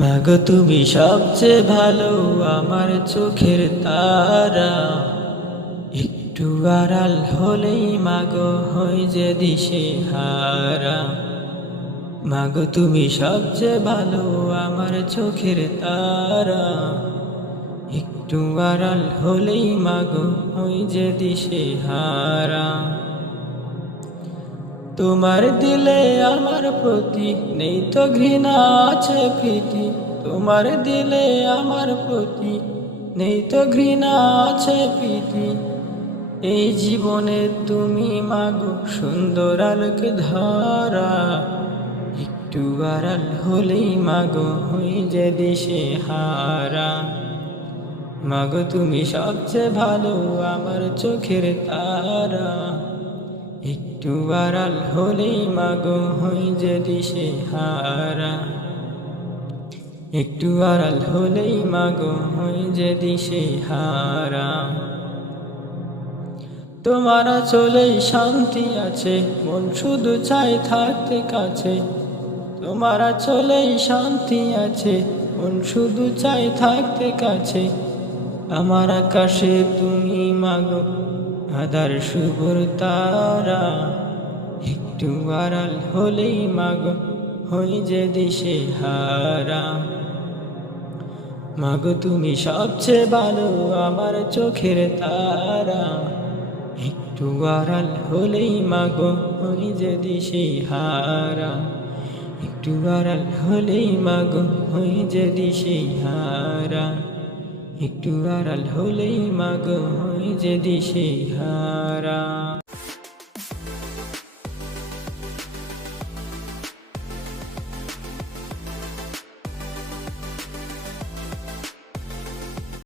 মাগো তুমি সবচেয়ে ভালো আমার চোখের তারা, একটু আড়াল হলেই মাগো হই যে দিশে হারা। মাগো তুমি সবচেয়ে ভালো আমার চোখের তারা, একটু আড়াল হলেই মাগো হই যে দিশে হারা। তোমার দিলে আমার প্রতি নেই তো ঘৃণা, আছে প্রীতি। তোমার দিলে আমার প্রতি নেই তো ঘৃণা, আছে প্রীতি। এই জীবনে তুমি মাগো সুন্দর আলোক ধারা, একটু আড়াল হলেই মাগো হই যে দিশে হারা। মাগো তুমি সবচেয়ে ভালো আমার চোখের তারা, একটু আড়াল হলেই মাগো হই যে দিশে হারা। একটু আড়াল হলেই মাগো হই যে দিশে হারা। তোমার চলেই শান্তি আছে, মন শুধু চাই থাকতে কাছে। তোমার চলেই শান্তি আছে, মন শুধু চাই থাকতে কাছে। আমার আকাশে তুমি মাগো আধার শুভর তারা, একটু আড়াল হলেই মাগো হই যে দিশে হারা। মাগো তুমি সবচেয়ে ভালো আমার চোখের তারা, একটু আড়াল হলেই মাগো হই যে দিশে হারা। একটু আড়াল হলেই মাগো হই যে দিশে হারা। একটু আড়াল হলেই মাগো হই যে দিশে হারা।